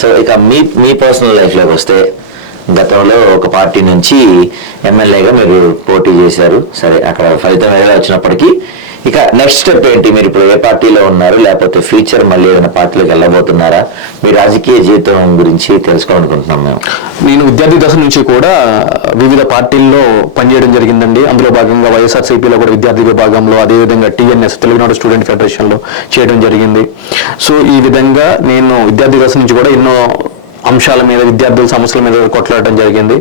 So ఇక మీ personal లైఫ్లోకి వస్తే, గతంలో ఒక పార్టీ నుంచి ఎమ్మెల్యేగా మీరు పోటీ చేశారు. సరే, అక్కడ ఫలితం ఏదో వచ్చినప్పటికీ ఇక నెక్స్ట్ స్టెప్ ఏంటి? మీరు ఇప్పుడు ఏ పార్టీలో ఉన్నారు, లేకపోతే ఫ్యూచర్ మళ్ళీ ఏదైనా పార్టీలోకి వెళ్ళబోతున్నారా? మీ రాజకీయ జీవితం గురించి తెలుసుకోవాలనుకుంటున్నాం మేము. నేను విద్యార్థి దశ నుంచి కూడా వివిధ పార్టీల్లో పనిచేయడం జరిగిందండి. అందులో భాగంగా వైఎస్ఆర్సీపీలో కూడా విద్యార్థి విభాగంలో, అదేవిధంగా టీఎన్ఎస్ తెలుగునాడు స్టూడెంట్ ఫెడరేషన్లో చేయడం జరిగింది. సో ఈ విధంగా నేను విద్యార్థి దశ నుంచి కూడా ఎన్నో అంశాల మీద, విద్యార్థుల సమస్యల మీద కొట్లాడటం జరిగింది.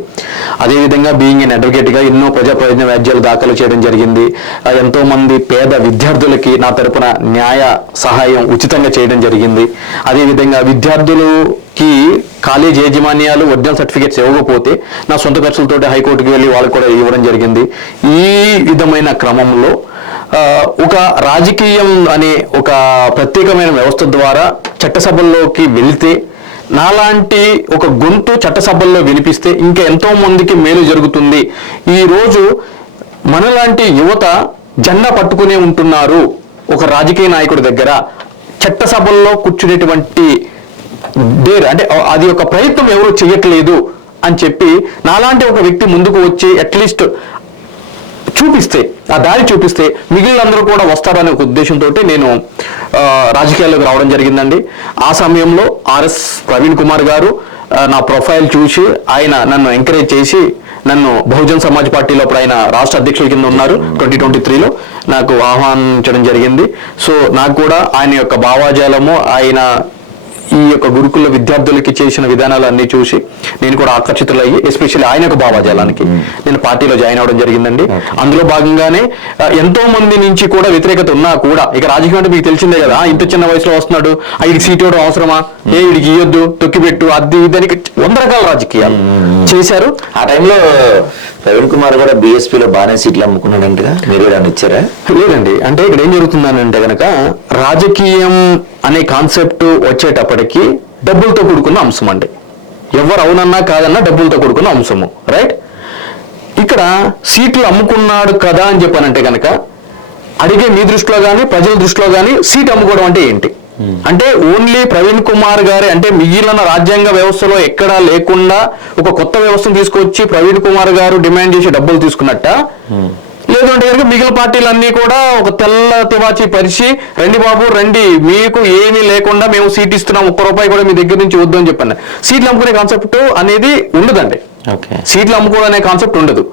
అదేవిధంగా బీయింగ్ ఎన్ అడ్వకేట్గా ఎన్నో ప్రజా ప్రయోజన వ్యాజ్యాలు దాఖలు చేయడం జరిగింది. ఎంతో మంది పేద విద్యార్థులకి నా తరపున న్యాయ సహాయం ఉచితంగా చేయడం జరిగింది. అదేవిధంగా విద్యార్థులకి కాలేజ్ యాజమాన్యాలు ఒరిజినల్ సర్టిఫికేట్స్ ఇవ్వకపోతే నా సొంత ఖర్చులతోటి హైకోర్టుకి వెళ్ళి వాళ్ళకి కూడా ఇవ్వడం జరిగింది. ఈ విధమైన క్రమంలో ఒక రాజకీయం అనే ఒక ప్రత్యేకమైన వ్యవస్థ ద్వారా చట్టసభల్లోకి వెళితే, నాలాంటి ఒక గొంతు చట్టసభల్లో వినిపిస్తే ఇంకా ఎంతో మందికి మేలు జరుగుతుంది. ఈరోజు మనలాంటి యువత జెండా పట్టుకునే ఉంటున్నారు ఒక రాజకీయ నాయకుడి దగ్గర. చట్టసభల్లో కూర్చునేటువంటి అంటే అది ఒక ప్రయత్నం ఎవరు చేయట్లేదు అని చెప్పి నాలాంటి ఒక వ్యక్తి ముందుకు వచ్చి అట్లీస్ట్ చూపిస్తే, ఆ దారి చూపిస్తే మిగిలినందరూ కూడా వస్తారనే ఒక ఉద్దేశంతో నేను రాజకీయాల్లోకి రావడం జరిగిందండి. ఆ సమయంలో ఆర్ఎస్ ప్రవీణ్ కుమార్ గారు నా ప్రొఫైల్ చూసి ఆయన నన్ను ఎంకరేజ్ చేసి నన్ను బహుజన్ సమాజ్ పార్టీలో అప్పుడు ఆయన రాష్ట్ర అధ్యక్షుల కింద ఉన్నారు. 2023లో నాకు ఆహ్వానించడం జరిగింది. సో నాకు కూడా ఆయన యొక్క భావాజాలము, ఆయన ఈ యొక్క గురుకుల విద్యార్థులకి చేసిన విధానాలు అన్ని చూసి నేను కూడా ఆకర్షితులయ్యి, ఎస్పెషల్లీ ఆయన యొక్క భావాజాలానికి నేను పార్టీలో జాయిన్ అవ్వడం జరిగిందండి. అందులో భాగంగానే ఎంతో మంది నుంచి కూడా వ్యతిరేకత ఉన్నా కూడా, ఇక రాజకీయం అంటే మీకు తెలిసిందే కదా, ఇంత చిన్న వయసులో వస్తున్నాడు, వీడికి సీట్ ఇవ్వడం అవసరమా, వీడికి ఇవ్వద్దు, తొక్కిపెట్టు, అది ఇదానికి 100 రకాల రాజకీయాలు చేశారు. ఆ టైంలో ప్రవీణ్ కుమార్ కూడా బీఎస్పీలో బాగానే సీట్లు అమ్ముకున్నాడంటగా, మీరు కూడా ఇచ్చారా? లేదండి, అంటే ఇక్కడ ఏం జరుగుతుందనంటే కనుక, రాజకీయం అనే కాన్సెప్ట్ వచ్చేటప్పటికి డబ్బులతో కూడుకున్న అంశం అండి. ఎవరు అవునన్నా కాదన్నా డబ్బులతో కూడుకున్న అంశము, రైట్? ఇక్కడ సీట్లు అమ్ముకున్నాడు కదా అని చెప్పానంటే కనుక, అడిగే మీ దృష్టిలో కానీ ప్రజల దృష్టిలో కానీ సీట్ అమ్ముకోవడం అంటే ఏంటి? అంటే ఓన్లీ ప్రవీణ్ కుమార్ గారే, అంటే మిగిలిన రాజ్యాంగ వ్యవస్థలో ఎక్కడా లేకుండా ఒక కొత్త వ్యవస్థను తీసుకొచ్చి ప్రవీణ్ కుమార్ గారు డిమాండ్ చేసి డబ్బులు తీసుకున్నట్ట, లేదంటే కనుక మిగిలిన పార్టీలన్నీ కూడా ఒక తెల్ల తివాచి పరిచి, రండి బాబు రండి, మీకు ఏమీ లేకుండా మేము సీట్ ఇస్తున్నాం, ₹1 కూడా మీ దగ్గర నుంచి వద్దు అని చెప్పాను. సీట్లు అమ్ముకునే కాన్సెప్ట్ అనేది ఉండదండి. సీట్లు అమ్ముకోవడం అనే కాన్సెప్ట్ ఉండదు.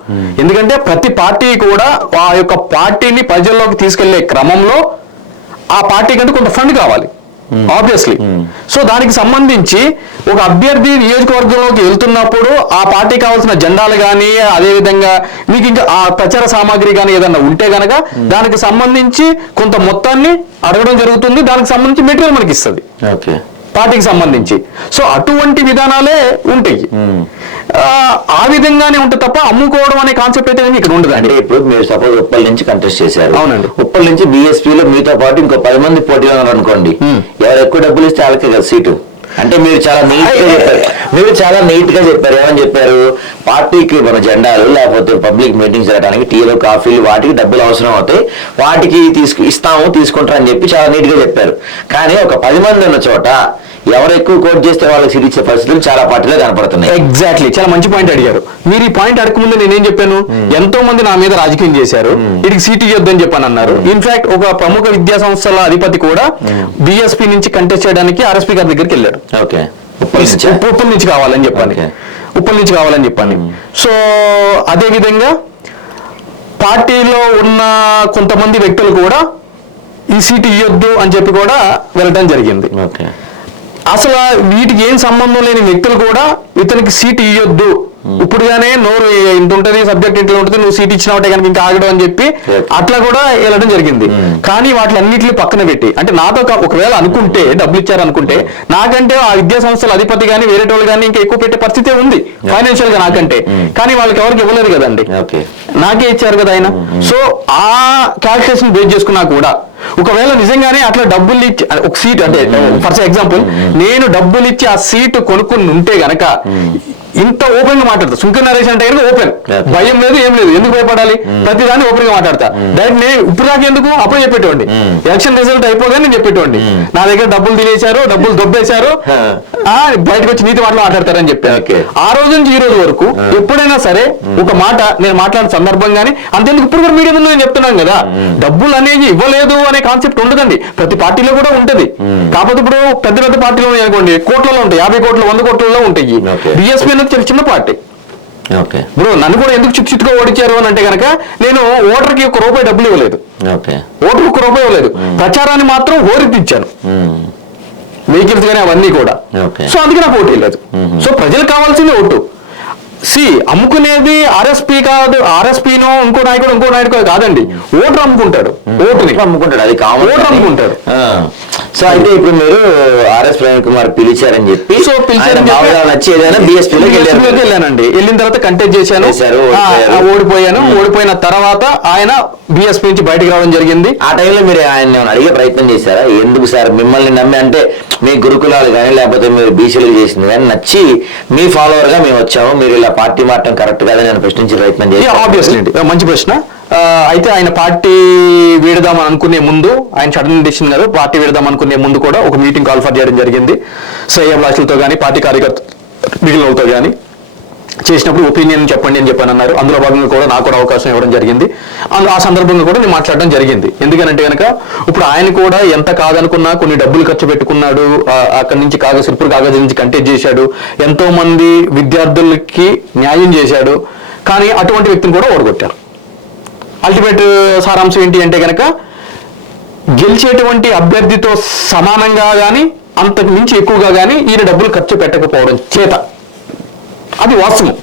ఎందుకంటే ప్రతి పార్టీ కూడా ఆ యొక్క పార్టీని ప్రజల్లోకి తీసుకెళ్లే క్రమంలో ఆ పార్టీ కంటే కొంత ఫండ్ కావాలి, ఆబ్వియస్లీ. సో దానికి సంబంధించి ఒక అభ్యర్థి నియోజకవర్గంలోకి వెళ్తున్నప్పుడు ఆ పార్టీ కావాల్సిన జెండాలు కానీ, అదేవిధంగా మీకు ఇంకా ఆ ప్రచార సామాగ్రి కానీ ఏదన్నా ఉంటే గనక దానికి సంబంధించి కొంత మొత్తాన్ని అడగడం జరుగుతుంది. దానికి సంబంధించి మెటీరియల్ మనకి ఇస్తుంది పార్టీకి సంబంధించి. సో అటువంటి విధానాలే ఉంటాయి. ఆ విధంగానే ఉంటుంది తప్ప అమ్ముకోవడం అనే కాన్సెప్ట్ అయితే ఇక్కడ ఉండదు. అంటే ఇప్పుడు మీరు సపోజ్ ఉప్పల్ నుంచి కంటెస్ట్ చేశారు. అవునండి. ఉప్పల్ నుంచి బీఎస్పీలో మీతో పాటు ఇంకో 10 మంది పోటీలో ఉన్నారు అనుకోండి, ఎవరు ఎక్కువ డబ్బులు ఇస్తే వాళ్ళకే కదా సీటు. అంటే మీరు చాలా నీట్ గా చెప్పారు. ఏమని చెప్పారు? పార్టీకి మన జెండాలు లేకపోతే పబ్లిక్ మీటింగ్స్ జరగడానికి టీలు, కాఫీలు, వాటికి డబ్బులు అవసరం అవుతాయి, వాటికి తీసుకుంటారు అని చెప్పి చాలా నీట్ గా చెప్పారు. కానీ ఒక 10 మంది ఉన్న చోట ఎవరు ఎక్కువ కోట్ చేస్తే వాళ్ళకి సీట్ ఇచ్చే పరిస్థితులు చాలా పార్టీలో కనపడుతున్నాయి. ఎగ్జాక్ట్లీ, చాలా మంచి పాయింట్ అడిగారు మీరు. ఈ పాయింట్ అడగకముందు నేనేం చెప్పాను, ఎంతో మంది నా మీద రాజకీయం చేశారు, వీటికి సీట్ ఇవ్వద్దని చెప్పాను అన్నారు. ఇన్ఫాక్ట్ ఒక ప్రముఖ విద్యా సంస్థల అధిపతి కూడా బీఎస్పీ నుంచి కంటెస్ట్ చేయడానికి ఆర్ఎస్పీ గారి దగ్గరికి వెళ్ళాడు. ఉప్పల్ నుంచి కావాలని చెప్పాను. సో అదే విధంగా పార్టీలో ఉన్న కొంతమంది వ్యక్తులు కూడా ఈ సీటు ఇవ్వద్దు అని చెప్పి కూడా వెళ్ళడం జరిగింది. అసలు వీటికి ఏం సంబంధం లేని వ్యక్తులు కూడా ఇతనికి సీట్ ఇవ్వద్దు, ఇప్పుడుగానే నోరు ఇంత ఉంటుంది, సబ్జెక్ట్ ఇంట్లో ఉంటుంది, నువ్వు సీట్ ఇచ్చినట్టే కనుక ఇంకా ఆగడం అని చెప్పి అట్లా కూడా వెళ్ళడం జరిగింది. కానీ వాటిలన్నింటినీ పక్కన పెట్టి, అంటే నాతో ఒకవేళ అనుకుంటే డబ్బులు ఇచ్చారనుకుంటే, నాకంటే ఆ విద్యా సంస్థల అధిపతి కానీ వేరే వాళ్ళు కానీ ఇంకా ఎక్కువ పెట్టే పరిస్థితే ఉంది ఫైనాన్షియల్ గా నాకంటే. కానీ వాళ్ళకి ఎవరికి ఇవ్వలేదు కదండి, నాకే ఇచ్చారు కదా ఆయన. సో ఆ క్యాల్కులేషన్ బేస్ చేసుకున్నా కూడా ఒకవేళ నిజంగానే అట్లా డబ్బులు ఇచ్చి ఒక సీట్, అంటే ఫర్ ఎగ్జాంపుల్ నేను డబ్బులు ఇచ్చి ఆ సీటు కొనుక్కుని ఉంటే గనక ఇంత ఓపెన్ గా మాట్లాడతా. సుంక నరేష్ అంటే ఓపెన్, భయం లేదు ఏం లేదు, ఎందుకు భయపడాలి, ప్రతిదాన్ని ఓపెన్ గా మాట్లాడతా. డైరెక్ట్ నేను ఇప్పుడు దాకా ఎందుకు అప్పుడే చెప్పేటోండి, ఎలక్షన్ రిజల్ట్ అయిపోగానే నేను చెప్పేటోండి నా దగ్గర డబ్బులు తినేశారు, డబ్బులు దొబ్బేశారు, బయటకు వచ్చి నీతి మాటలు మాట్లాడతారని చెప్పాను. ఆ రోజు నుంచి ఈ రోజు వరకు ఎప్పుడైనా సరే ఒక మాట నేను మాట్లాడిన సందర్భం కానీ అంతేందుకు ఇప్పుడు కూడా మీడియా ముందు నేను చెప్తున్నాను కదా, డబ్బులు అనేది ఇవ్వలేదు అనే కాన్సెప్ట్ ఉండదండి, ప్రతి పార్టీలో కూడా ఉంటది. కాకపోతే ఇప్పుడు పెద్ద పెద్ద పార్టీలో అనుకోండి కోట్లలో ఉంటాయి, 50 కోట్లు 100 కోట్లలో ఉంటాయి. బిఎస్పీ అనేది చాలా చిన్న పార్టీ. బ్రో నన్ను కూడా ఎందుకు చిట్టుగా ఓడించారు అని అంటే కనుక నేను ఓటర్కి ₹1 డబ్బులు ఇవ్వలేదు, ఓటర్కి ₹1 ఇవ్వలేదు, ప్రచారాన్ని మాత్రం హోరెత్తిచ్చాను, వెహికల్స్ కానీ అవన్నీ కూడా. సో అందుకే నాకు ఓటు లేదు. సో ప్రజలకు కావాల్సింది ఓటు. అమ్ముకునేది ఆర్ఎస్పీ కాదు, ఆర్ఎస్పీనో ఇంకో నాయకుడు కాదండి, ఓటర్ అమ్ముకుంటాడు, ఓటుని అమ్ముకుంటాడు, అది కావాలి, ఓటర్ అమ్ముకుంటాడు. సో అయితే ఇప్పుడు మీరు ఆర్ఎస్ ప్రవీణ్ కుమార్ పిలిచారని చెప్పి, సో నచ్చి ఏదైనా బిఎస్పీలోకి వెళ్ళానండి. వెళ్ళిన తర్వాత కంటెస్ట్ చేశాను, ఓడిపోయాను. ఓడిపోయిన తర్వాత ఆయన బిఎస్పీ నుంచి బయటకు రావడం జరిగింది. ఆ టైంలో మీరు ఆయన అడిగే ప్రయత్నం చేశారా, ఎందుకు సార్ మిమ్మల్ని నమ్మి, అంటే మీ గురుకులాలు కానీ లేకపోతే మీరు బీసీలు చేసింది కానీ నచ్చి మీ ఫాలోవర్ గా మేము వచ్చాము, మీరు ఇలా పార్టీ మారటం కరెక్ట్ కాదని నేను ప్రశ్నించే ప్రయత్నం చేశాను? ఆబ్వియస్లీ మంచి ప్రశ్న. అయితే ఆయన పార్టీ వీడదాం అనుకునే ముందు, ఆయన సడన్ డిసిషన్ కాదు, పార్టీ వీడదాం అనుకునే ముందు కూడా ఒక మీటింగ్ కాల్ఫర్ చేయడం జరిగింది. శ్రేయాభిలాషులతో కానీ పార్టీ కార్యకర్తలతో కానీ చేసినప్పుడు ఒపీనియన్ చెప్పండి అని చెప్పానన్నారు. అందులో భాగంగా కూడా నాకు కూడా అవకాశం ఇవ్వడం జరిగింది. ఆ సందర్భంగా కూడా నేను మాట్లాడడం జరిగింది. ఎందుకంటే కనుక ఇప్పుడు ఆయన కూడా ఎంత కాదనుకున్నా కొన్ని డబ్బులు ఖర్చు పెట్టుకున్నాడు, అక్కడి నుంచి సిర్పూర్ కాగజ్ నుంచి కంటెస్ట్ చేశాడు, ఎంతో మంది విద్యార్థులకి న్యాయం చేశాడు. కానీ అటువంటి వ్యక్తిని కూడా ఓడగొట్టారు. అల్టిమేట్ సారాంశం ఏంటి అంటే కనుక గెలిచేటువంటి అభ్యర్థితో సమానంగా కానీ అంతకు మించి ఎక్కువగా కానీ ఈయన డబ్బులు ఖర్చు పెట్టకపోవడం చేత, అది వాస్తవం,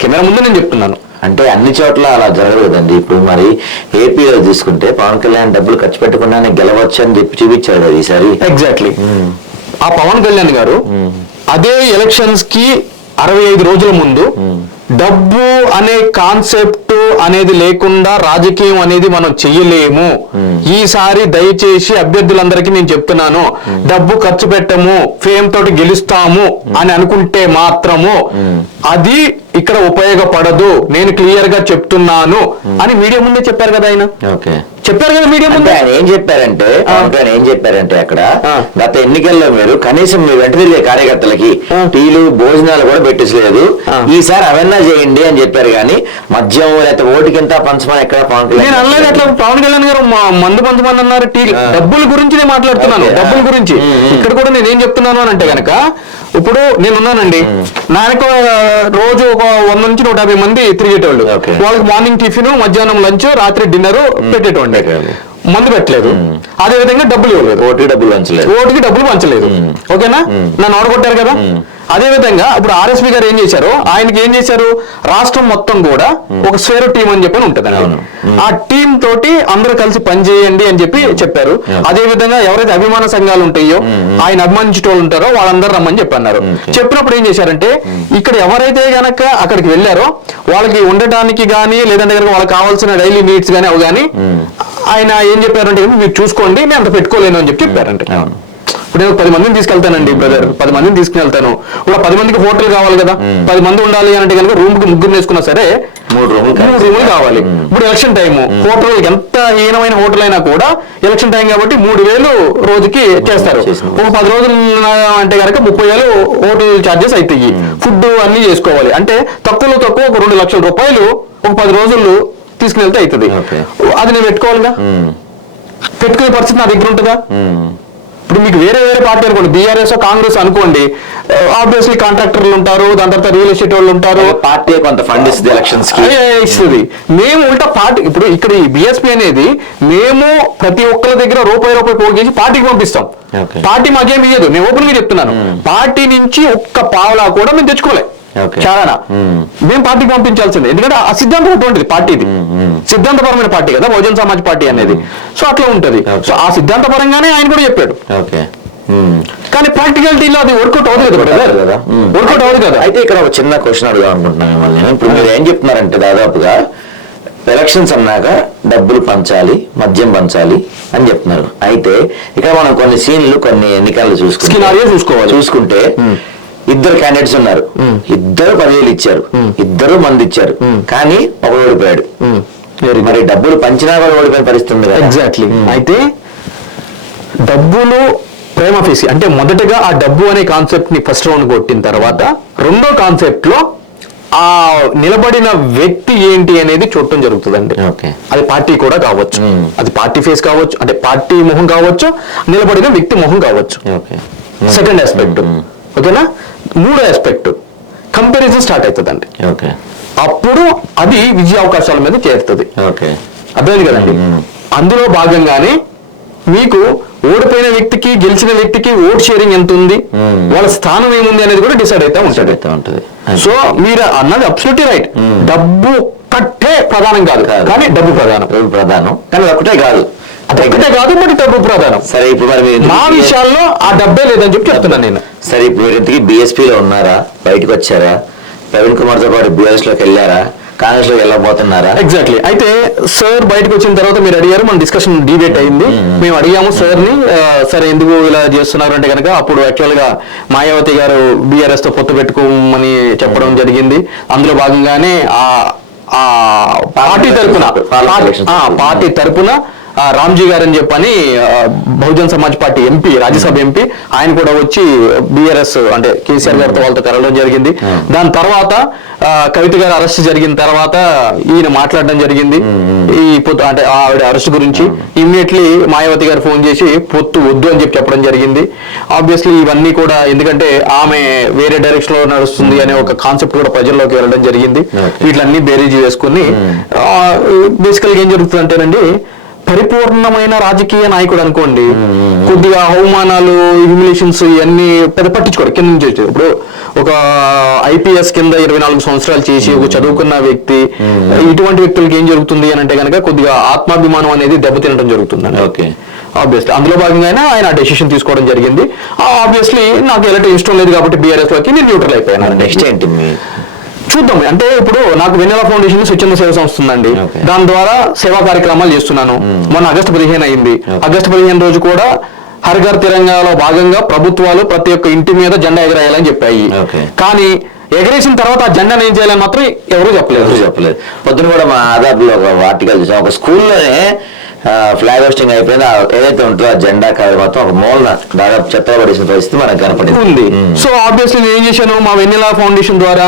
కెమెరా ముందు నేను చెప్తున్నాను. అంటే అన్ని చోట్ల అలా జరగలేదండి. ఇప్పుడు మరి ఏపీలో తీసుకుంటే పవన్ కళ్యాణ్ డబ్బులు ఖర్చు పెట్టకుండానే గెలవచ్చు అని చెప్పి చూపించాడు కదా ఈసారి. ఎగ్జాక్ట్లీ. ఆ పవన్ కళ్యాణ్ గారు అదే ఎలక్షన్స్ కి 65 రోజుల ముందు డబ్బు అనే కాన్సెప్ట్ అనేది లేకుండా రాజకీయం అనేది మనం చెయ్యలేము, ఈసారి దయచేసి అభ్యర్థులందరికీ నేను చెప్తున్నాను, డబ్బు ఖర్చు పెట్టము, ఫేమ్ తోటి గెలుస్తాము అని అనుకుంటే మాత్రము అది ఇక్కడ ఉపయోగపడదు, నేను క్లియర్ గా చెప్తున్నాను అని మీడియా ముందే చెప్పారు కదా ఆయన. చెప్పారు కదా మీడియా ముందే. ఆయన ఏం చెప్పారంటే అక్కడ గత ఎన్నికల్లో మీరు కనీసం మీ వెంట తిరిగే కార్యకర్తలకి టీలు భోజనాలు కూడా పెట్టించలేదు, ఈసారి అవన్నా చేయండి అని చెప్పారు. కానీ మద్యం లేకపోతే ఓటుకింత పంచమని ఎక్కడ పవన్ కళ్యాణ్? నేను అనలేదు అట్లా. పవన్ కళ్యాణ్ గారు మందు పంచమని అన్నారు, టీ డబ్బుల గురించి నేను మాట్లాడుతున్నాను, డబ్బుల గురించి. ఇక్కడ కూడా నేను ఏం చెప్తున్నాను అని అంటే కనుక ఇప్పుడు నేనున్నానండి, నాకు రోజు ఒక 100 నుంచి 150 మంది తిరిగేటోళ్ళు, వాళ్ళకి మార్నింగ్ టిఫిన్, మధ్యాహ్నం లంచ్, రాత్రి డిన్నర్ పెట్టేటోండి, మందు పెట్టలేదు. అదే విధంగా డబ్బులు ఇవ్వలేదు, ఓటుకి డబ్బులు పంచలేదు. ఓకేనా, నన్ను ఓడగొట్టారు కదా. అదే విధంగా ఇప్పుడు ఆర్ఎస్పీ గారు ఏం చేశారు, ఆయనకి ఏం చేశారు, రాష్ట్రం మొత్తం కూడా ఒక స్వేరో టీం అని చెప్పి ఉంటదండి, ఆ టీం తోటి అందరూ కలిసి పనిచేయండి అని చెప్పి చెప్పారు. అదే విధంగా ఎవరైతే అభిమాన సంఘాలు ఉంటాయో, ఆయన అభిమానించేటోళ్ళు ఉంటారో వాళ్ళందరూ రమ్మని చెప్పన్నారు. చెప్పినప్పుడు ఏం చేశారంటే ఇక్కడ ఎవరైతే గనక అక్కడికి వెళ్ళారో వాళ్ళకి ఉండటానికి కానీ లేదంటే కనుక వాళ్ళకి కావాల్సిన డైలీ నీడ్స్ కానీ అవి కానీ ఆయన ఏం చెప్పారంటే మీరు చూసుకోండి, నేను అంత పెట్టుకోలేను అని చెప్పారంటే. ఇప్పుడు నేను 10 మందిని తీసుకెళ్తానండి బ్రదర్, 10 మందిని తీసుకెళ్తాను. ఇప్పుడు 10 మందికి హోటల్ కావాలి కదా, 10 మంది ఉండాలి అంటే కనుక రూమ్ కి 3 వేసుకున్నా సరే 3 రూములు కావాలి. ఇప్పుడు ఎలక్షన్ టైము, హోటల్ ఎంత హీనమైన హోటల్ అయినా కూడా ఎలక్షన్ టైం కాబట్టి 3,000 రోజుకి చేస్తారు. ఒక 10 రోజులు అంటే కనుక 30,000 హోటల్ ఛార్జెస్ అవుతాయి. ఫుడ్ అన్ని చేసుకోవాలి అంటే తక్కువలో తక్కువ ఒక 2 లక్షల రూపాయలు ఒక 10 రోజులు తీసుకుని అవుతుంది. అది నేను పెట్టుకోవాలిగా, పెట్టుకునే పరిస్థితి నా దగ్గర ఉంటుందా? ఇప్పుడు మీకు వేరే పార్టీ అనుకోండి, బీఆర్ఎస్ కాంగ్రెస్ అనుకోండి, ఆబ్వియస్లీ కాంట్రాక్టర్లు ఉంటారు, దాని తర్వాత రియల్ ఎస్టేట్ వాళ్ళు ఉంటారు, పార్టీ కొంత ఫండ్ ఇస్తుంది, ఎలక్షన్స్ ఇస్తుంది. మేము ఉల్టా పార్టీ, ఇప్పుడు ఇక్కడ ఈ బీఎస్పీ అనేది మేము ప్రతి ఒక్కరి దగ్గర రూపాయి పోగేసి పార్టీకి పంపిస్తాం. పార్టీ మాకేం ఇయ్యదు, నేను ఓపెన్ గా చెప్తున్నాను. పార్టీ నుంచి ఒక్క పావలా కూడా మేము తెచ్చుకోలే, చాలా మేము పార్టీకి పంపించాల్సిందే. ఎందుకంటే ఆ సిద్ధాంతం అటువంటిది, పార్టీది సిద్ధాంతపరమైన పార్టీ కదా బహుజన్ సమాజ్ పార్టీ అనేది. సో అట్లా ఉంటది. సో ఆ సిద్ధాంతపరంగానే ఆయన కూడా చెప్పాడు. కానీ ప్రాక్టికాలిటీలో అది వర్కౌట్ అవుతుంది కదా, వర్కౌట్ అవుతుంది కదా. అయితే ఇక్కడ ఒక చిన్న క్వశ్చన్ అడుగుదాం అనుకుంటున్నాను మిమ్మల్ని. ఇప్పుడు మీరు ఏం చెప్తున్నారంటే దాదాపుగా ఎలక్షన్స్ అన్నాక డబ్బులు పంచాలి, మద్యం పంచాలి అని చెప్తున్నారు. అయితే ఇక్కడ మనం కొన్ని సీన్లు, కొన్ని ఎన్నికలు చూసుకుంటే ఇద్దరు క్యాండిడేట్స్ ఉన్నారు, ఇద్దరు 10,000 ఇచ్చారు, ఇద్దరు మంది ఇచ్చారు, కానీ ఒకడు ఓడిపోయాడు. మరి డబ్బులు పంచినా కూడా ఓడిపోయిన పరిస్థితి ఉంది కదా. ఎగ్జాక్ట్లీ. అయితే డబ్బులు ప్రేమ ఫేసి అంటే మొదటగా ఆ డబ్బు అనే కాన్సెప్ట్ ని ఫస్ట్ రౌండ్ కొట్టిన తర్వాత రెండో కాన్సెప్ట్ లో ఆ నిలబడిన వ్యక్తి ఏంటి అనేది చూడటం జరుగుతుందండి. అది పార్టీ కూడా కావచ్చు, అది పార్టీ ఫేస్ కావచ్చు, అంటే పార్టీ మొహం కావచ్చు, నిలబడిన వ్యక్తి మొహం కావచ్చు. Second aspect. ఓకేనా? మూడో ఆస్పెక్ట్ కంపారిజన్ స్టార్ట్ అవుతుందండి. అప్పుడు అది విజయ అవకాశాల మీద చేరుతుంది. అర్థమైంది కదండి. అందులో భాగంగానే మీకు ఓడిపోయిన వ్యక్తికి గెలిచిన వ్యక్తికి ఓట్ షేరింగ్ ఎంత ఉంది, వాళ్ళ స్థానం ఏముంది అనేది కూడా డిసైడ్ అవుతా ఉంటుంది. సో మీరు అన్నది అబ్సల్యూట్లీ రైట్. డబ్బు కట్టే ప్రధానం కాదు, కానీ డబ్బు ప్రధానం కానీ ఒకటే కాదు, ఒకటే కాదు, మరి డబ్బు ప్రధానం. సరే, ఇప్పుడు మరి మా విషయాల్లో ఆ డబ్బే లేదని చెప్పి చెప్తున్నాను నేను. సరే, ఇప్పుడు మీరు ఇంతకీ బీఎస్పీలో ఉన్నారా, బయటకు వచ్చారా, ప్రవీణ్ కుమార్తో పాటు బీఆర్ఎస్ లోకి వెళ్ళారా, కాంగ్రెస్ లో వెళ్ళబోతున్నారా? ఎగ్జాక్ట్లీ. అయితే సార్ బయటకు వచ్చిన తర్వాత మీరు అడిగారు, మన డిస్కషన్ డిబేట్ అయింది. మేము అడిగాము సార్ ని, సరే ఎందుకు ఇలా చేస్తున్నారు అంటే కనుక అప్పుడు యాక్చువల్ గా మాయావతి గారు బీఆర్ఎస్ తో పొత్తు పెట్టుకోమని చెప్పడం జరిగింది. అందులో భాగంగానే ఆ పార్టీ తరపున రామ్జీ గారు అని చెప్పని Bahujan Samaj party MP, Rajya Sabha MP, ఆయన కూడా వచ్చి బీఆర్ఎస్ అంటే కేసీఆర్ గారితో వాళ్ళతో కలవడం జరిగింది. దాని తర్వాత కవిత గారు అరెస్ట్ జరిగిన తర్వాత ఈయన మాట్లాడడం జరిగింది ఈ పొత్తు అంటే ఆవిడ అరెస్ట్ గురించి. ఇమ్మీడియట్లీ మాయావతి గారు ఫోన్ చేసి పొత్తు వద్దు అని చెప్పడం జరిగింది. ఆబ్వియస్లీ ఇవన్నీ కూడా ఎందుకంటే ఆమె వేరే డైరెక్షన్ లో నడుస్తుంది అనే ఒక కాన్సెప్ట్ కూడా ప్రజల్లోకి వెళ్ళడం జరిగింది. వీటిలన్నీ బేరీజ్ వేసుకుని బేసికల్గా ఏం జరుగుతుందంటేనండి, పరిపూర్ణమైన రాజకీయ నాయకుడు అనుకోండి, కొద్దిగా అవమానాలు, హ్యూమిలేషన్స్ ఇవన్నీ పెద్ద పట్టించుకోడు కింద నుంచి. ఇప్పుడు ఒక ఐపీఎస్ కింద 24 సంవత్సరాలు చేసి ఒక చదువుకున్న వ్యక్తి, ఇటువంటి వ్యక్తులకి ఏం జరుగుతుంది అని అంటే కనుక కొద్దిగా ఆత్మాభిమానం అనేది దెబ్బతినడం జరుగుతుందండి. ఆబ్వియస్లీ అందులో భాగంగా ఆయన డెసిషన్ తీసుకోవడం జరిగింది. ఆబ్వియస్లీ నాకు ఎలాంటి ఇష్టం లేదు కాబట్టి బీఆర్ఎస్ లోకి నేను న్యూట్రల్ అయిపోయాను. నెక్స్ట్ ఏంటి చూద్దాం. అంటే ఇప్పుడు నాకు వెన్నెల ఫౌండేషన్ స్వచ్ఛంద సేవ సంస్థ ఉందండి, దాని ద్వారా సేవా కార్యక్రమాలు చేస్తున్నాను. మొన్న ఆగస్టు 15 అయింది. ఆగస్టు 15 రోజు కూడా హర్ ఘర్ తిరంగాలో భాగంగా ప్రభుత్వాలు ప్రతి ఒక్క ఇంటి మీద జెండా ఎగరేయాలని చెప్పాయి. కానీ ఎగరేసిన తర్వాత ఆ జెండాను ఏం చేయాలని మాత్రం ఎవరూ చెప్పలేదు. పొద్దున కూడా మా ఆధార్లో ఒక ఆర్టికల్ చూసాం, ఒక స్కూల్లోనే ఫ్లాగ్ హోస్టింగ్ అయిపోయింది, ఏదైతే ఉంటుందో ఆ జెండా కలర్ మొత్తం ఒక మూలన దాదాపు చెత్త పడేసిన పరిస్థితి మనకు కనపడింది. సో ఆబ్వియస్లీ నేను ఏం చేశాను, మా వెన్నెల ఫౌండేషన్ ద్వారా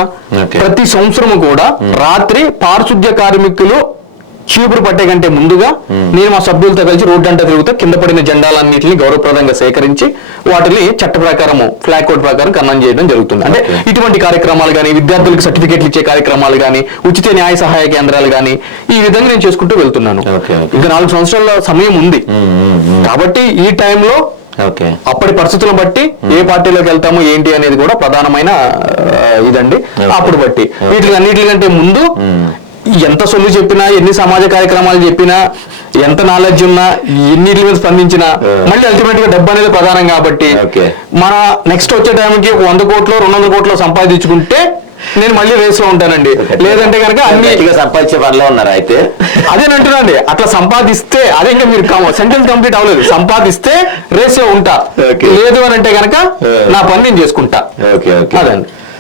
ప్రతి సంవత్సరం కూడా రాత్రి పారిశుద్ధ్య కార్మికులు చీపురు పట్టే కంటే ముందుగా నేను మా సభ్యులతో కలిసి రోడ్డు అంతా తిరుగుతూ కింద పడిన జెండాలన్నింటినీ గౌరవప్రదంగా సేకరించి వాటిని చట్ట ప్రకారము ఫ్లాగ్ కోడ్ ప్రకారం ఖననం చేయడం జరుగుతుంది. అంటే ఇటువంటి కార్యక్రమాలు కానీ, విద్యార్థులకు సర్టిఫికేట్లు ఇచ్చే కార్యక్రమాలు కానీ, ఉచిత న్యాయ సహాయ కేంద్రాలు కానీ, ఈ విధంగా నేను చేసుకుంటూ వెళ్తున్నాను. ఇంకా 4 సంవత్సరాల సమయం ఉంది కాబట్టి ఈ టైంలో అప్పటి పరిస్థితులను బట్టి ఏ పార్టీలోకి వెళ్తాము ఏంటి అనేది కూడా ప్రధానమైన ఇదండి. అప్పుడు బట్టి వీటికన్నిటికంటే ముందు ఎంత సొల్లు చెప్పినా, ఎన్ని సమాజ కార్యక్రమాలు చెప్పినా, ఎంత నాలెడ్జ్ ఉన్నా, ఎన్నిటి మీద స్పందించినా మళ్ళీ అల్టిమేట్ గా డబ్బు అనేది ప్రధానం కాబట్టి మన నెక్స్ట్ వచ్చే టైంకి 100 కోట్లు 200 కోట్లు సంపాదించుకుంటే నేను మళ్ళీ రేస్ లో ఉంటానండి. లేదంటే కనుక అన్ని సంపాదించే పనిలో ఉన్నారు. అయితే అదేనంటున్నాండి, అట్లా సంపాదిస్తే అదే ఇంకా మీరు సెంటెన్స్ కంప్లీట్ అవ్వలేదు. సంపాదిస్తే రేస్ లో ఉంటా, లేదు అని అంటే కనుక నా పని నేను చేసుకుంటా. అదండి.